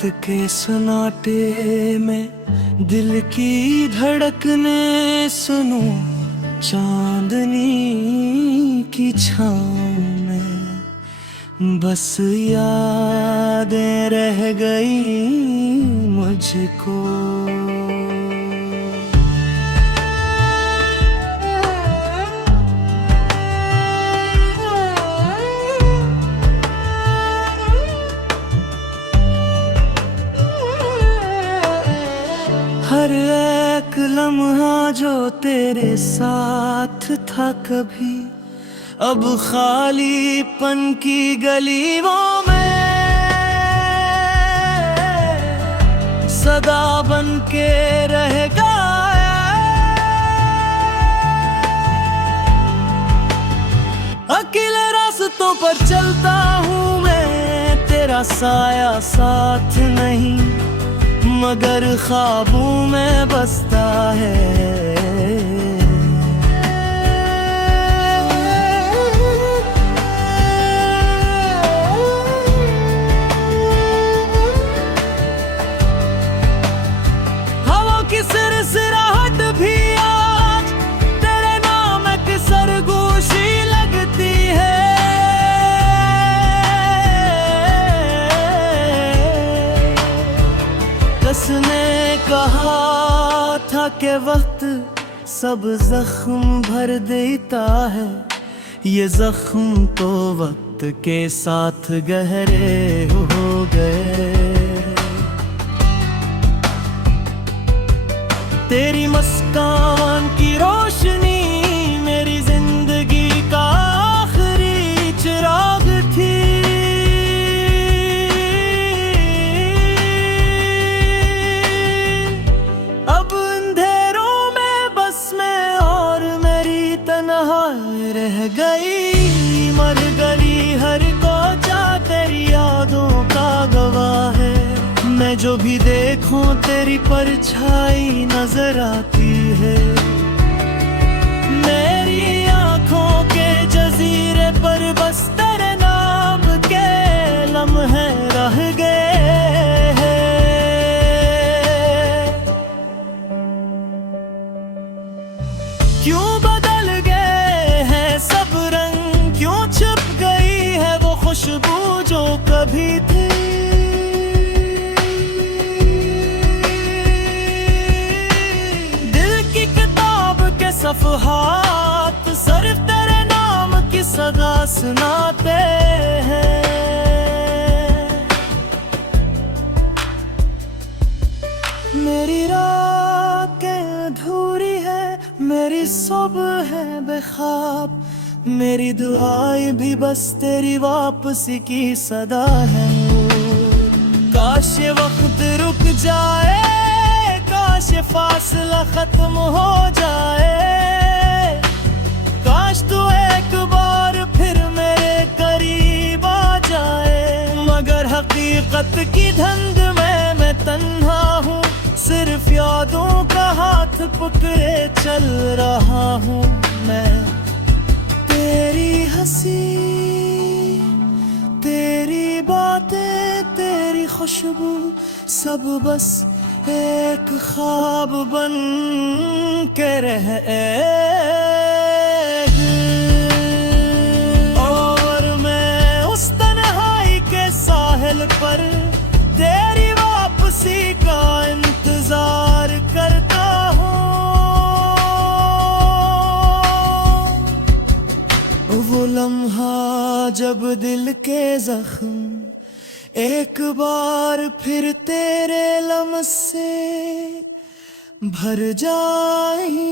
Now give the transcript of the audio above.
रात के सन्नाटे में दिल की धड़कने सुनूं, चांदनी की छाँव में बस यादें रह गई मुझको। हर एक लम्हा जो तेरे साथ था कभी, अब खालीपन की गलियों में सदा बन के रह गया। अकेले रास्तों पर चलता हूँ मैं, तेरा साया साथ नहीं, मगर ख्वाबों में बसता है। हवा की सिरसिराहट भी आज तेरे नाम की सरगोशी लगती है। कसने कहा था कि वक्त सब जख्म भर देता है, ये जख्म तो वक्त के साथ गहरे हो गए। तेरी मुस्कान की रोशनी मेरी जिंदगी का आखिरी चिराग थी। रह गई मर गई हर कोचा तेरी यादों का गवाह है। मैं जो भी देखूं तेरी परछाई नजर आती है। मेरी आंखों के जजीरे पर बस तेरे नाम के लम्हे रह गए हैं। क्यों बदल गए हैं सब रंग, क्यों छुप गई है वो खुशबू जो कभी थी। दिल की किताब के सफ़हात सिर्फ तेरे नाम की सदा सुनाते हैं। मेरी रातें अधूरी है, मेरी सुबह है बेख्वाब, मेरी दुआएं भी बस तेरी वापसी की सदा है। काश ये वक्त रुक जाए, काश ये फासला खत्म हो जाए, काश तू एक बार फिर मेरे करीब आ जाए। मगर हकीकत की धुंध में मैं तन्हा हूँ, सिर्फ यादों का हाथ पकड़े चल रहा हूँ मैं। तेरी हंसी, तेरी बातें, तेरी खुशबू सब बस एक ख्वाब बन के रह और मैं उस तन्हाई के साहिल पर तेरी वापसी का इंतजार करता हूँ। वो लम्हा जब दिल के जख्म एक बार फिर तेरे लम्स से भर जाए।